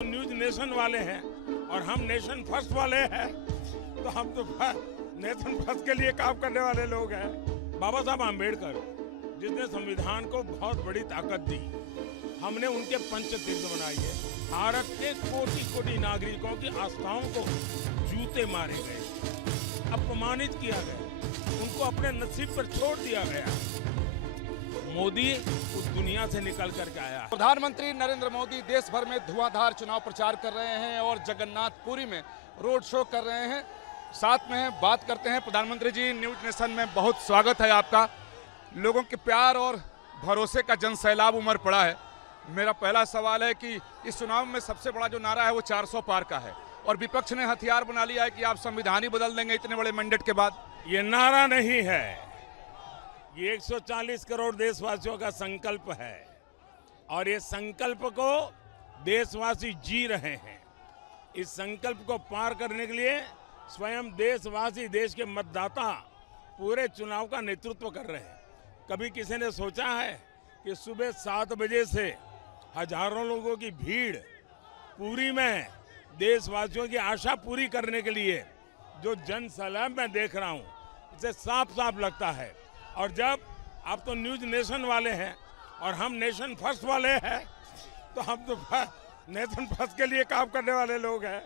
News nation वाले हैं और हम नेशन फर्स्ट वाले हैं, तो हम तो नेशन फर्स्ट के लिए काम करने वाले लोग हैं। बाबा साहब आम्बेडकर जिसने संविधान को बहुत बड़ी ताकत दी, हमने उनके पंचतीर्थ बनाई है। भारत के कोटि कोटि नागरिकों की आस्थाओं को जूते मारे गए, अपमानित किया गया, उनको अपने नसीब पर छोड़ दिया गया। मोदी उस दुनिया से निकल करके आया। प्रधानमंत्री नरेंद्र मोदी देश भर में धुआंधार चुनाव प्रचार कर रहे हैं और जगन्नाथपुरी में रोड शो कर रहे हैं। साथ में बात करते हैं प्रधानमंत्री जी। न्यूज नेशन में बहुत स्वागत है आपका। लोगों के प्यार और भरोसे का जन सैलाब उमड़ पड़ा है। मेरा पहला सवाल है कि इस चुनाव में सबसे बड़ा जो नारा है वो 400 पार का है और विपक्ष ने हथियार बना लिया है कि आप संविधान ही बदल देंगे इतने बड़े मैंडेट के बाद। ये नारा नहीं है, ये 140 करोड़ देशवासियों का संकल्प है और ये संकल्प को देशवासी जी रहे हैं। इस संकल्प को पार करने के लिए स्वयं देशवासी, देश के मतदाता पूरे चुनाव का नेतृत्व कर रहे हैं। कभी किसी ने सोचा है कि सुबह 7 बजे से हजारों लोगों की भीड़ पूरी में देशवासियों की आशा पूरी करने के लिए जो जन सैलाब मैं देख रहा हूं, इसे साफ साफ लगता है। और जब आप तो न्यूज नेशन वाले हैं और हम नेशन फर्स्ट वाले हैं, तो हम तो नेशन फर्स्ट के लिए काम करने वाले लोग हैं।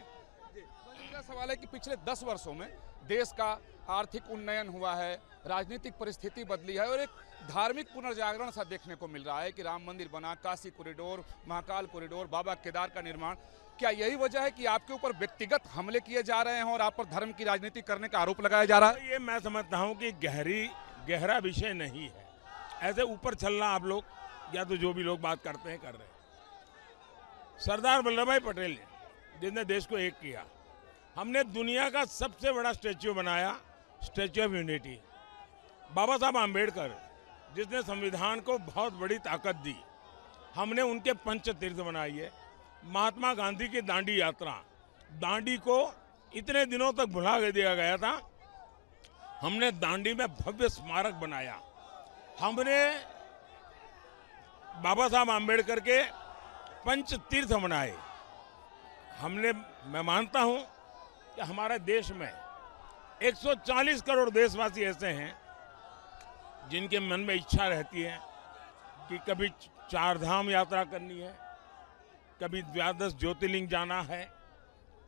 मेरा सवाल है कि पिछले 10 वर्षों में देश का आर्थिक उन्नयन हुआ है, राजनीतिक परिस्थिति बदली है और एक धार्मिक पुनर्जागरण सा देखने को मिल रहा है कि राम मंदिर बना, काशी कॉरिडोर, महाकाल कॉरिडोर, बाबा केदार का निर्माण। क्या यही वजह है कि आपके ऊपर व्यक्तिगत हमले किए जा रहे हैं और आप पर धर्म की राजनीति करने का आरोप लगाया जा रहा है? ये मैं समझता हूँ कि गहरा विषय नहीं है। ऐसे ऊपर चलना आप लोग या तो जो भी लोग बात करते हैं कर रहे हैं। सरदार वल्लभ भाई पटेल जिसने देश को एक किया, हमने दुनिया का सबसे बड़ा स्टैच्यू बनाया, स्टैच्यू ऑफ यूनिटी। बाबा साहब आम्बेडकर जिसने संविधान को बहुत बड़ी ताकत दी, हमने उनके पंचतीर्थ बनाई है। महात्मा गांधी की दांडी यात्रा, दांडी को इतने दिनों तक भुला दिया गया था, हमने दांडी में भव्य स्मारक बनाया। हमने बाबा साहब आम्बेडकर के पंचतीर्थ बनाए। मैं मानता हूं कि हमारे देश में 140 करोड़ देशवासी ऐसे हैं जिनके मन में इच्छा रहती है कि कभी 4 धाम यात्रा करनी है, कभी द्वादश ज्योतिर्लिंग जाना है,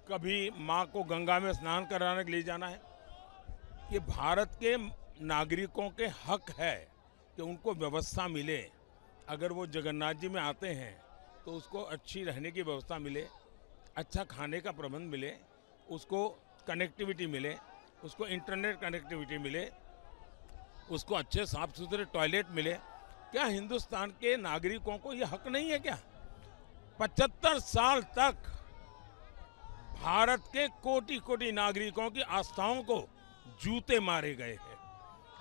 कभी माँ को गंगा में स्नान कराने के लिए जाना है। ये भारत के नागरिकों के हक है कि उनको व्यवस्था मिले। अगर वो जगन्नाथ जी में आते हैं तो उसको अच्छी रहने की व्यवस्था मिले, अच्छा खाने का प्रबंध मिले, उसको कनेक्टिविटी मिले, उसको इंटरनेट कनेक्टिविटी मिले, उसको अच्छे साफ सुथरे टॉयलेट मिले। क्या हिंदुस्तान के नागरिकों को ये हक नहीं है क्या? 75 साल तक भारत के कोटि कोटि नागरिकों की आस्थाओं को जूते मारे गए हैं,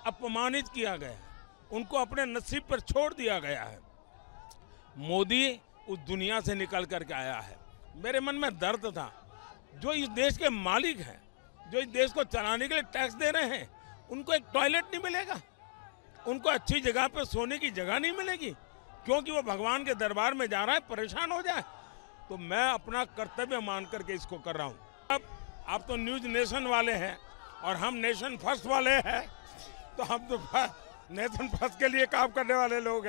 अपमानित किया गया है, उनको अपने नसीब पर छोड़ दिया गया है। मोदी उस दुनिया से निकल करके आया है। मेरे मन में दर्द था, जो इस देश के मालिक हैं, जो इस देश को चलाने के लिए टैक्स दे रहे हैं, उनको एक टॉयलेट नहीं मिलेगा, उनको अच्छी जगह पर सोने की जगह नहीं मिलेगी, क्योंकि वो भगवान के दरबार में जा रहा है, परेशान हो जाए। तो मैं अपना कर्तव्य मान करके इसको कर रहा हूँ। अब आप तो न्यूज नेशन वाले हैं और हम नेशन फर्स्ट वाले हैं, तो हम तो नेशन फर्स्ट के लिए काम करने वाले लोग हैं।